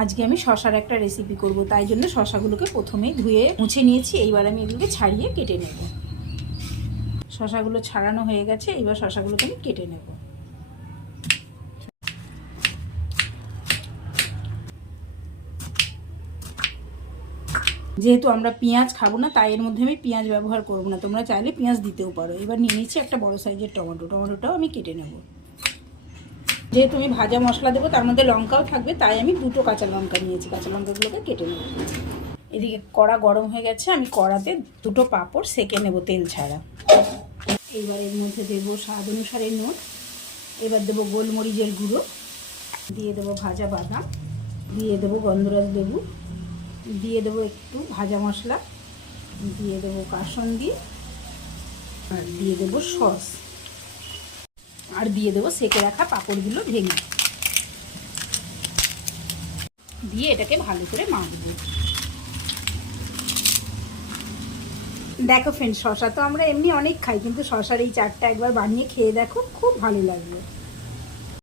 আজকে আমি শশার একটা রেসিপি করব, তাই জন্য শশাগুলোকে প্রথমেই ধুয়ে মুছে নিয়েছি। এইবার আমি এগুলোকে ছাড়িয়ে কেটে নেব। শশাগুলো ছাড়ানো হয়ে গেছে, এইবার শশাগুলোকে আমি কেটে নেব। যেহেতু আমরা পেঁয়াজ খাবো না, তাই এর মধ্যে আমি পেঁয়াজ ব্যবহার করব না। তোমরা চাইলে পেঁয়াজ দিতেও পারো। এবার নিয়ে নিচ্ছি একটা বড় সাইজের টমেটোটাও আমি কেটে নেব। যেহেতু আমি ভাজা মশলা দেবো, তার মধ্যে লঙ্কাও থাকবে, তাই আমি 2টো কাঁচা লঙ্কা নিয়েছি। কাঁচা লঙ্কাগুলোকে কেটে নেব। এদিকে কড়া গরম হয়ে গেছে, আমি কড়াতে 2টো পাঁপড় সেঁকে নেব তেল ছাড়া। এইবার এর মধ্যে দেবো স্বাদ অনুসারে নুন, এবার দেবো গোলমরিচের গুঁড়ো, দিয়ে দেবো ভাজা বাদাম, দিয়ে দেবো গন্ধরাজ লেবু, দিয়ে দেবো একটু ভাজা মশলা, দিয়ে দেবো কাসুন্দি, আর দিয়ে দেবো সস, আর দিয়ে দেবো সেঁকে রাখা পাঁপড়গুলো ভেঙে, দিয়ে এটাকে ভালো করে মাখবো। দেখো ফ্রেন্ড, শশা তো আমরা এমনি অনেক খাই, কিন্তু শশার এই চাটটা একবার বানিয়ে খেয়ে দেখো, খুব ভালো লাগবে।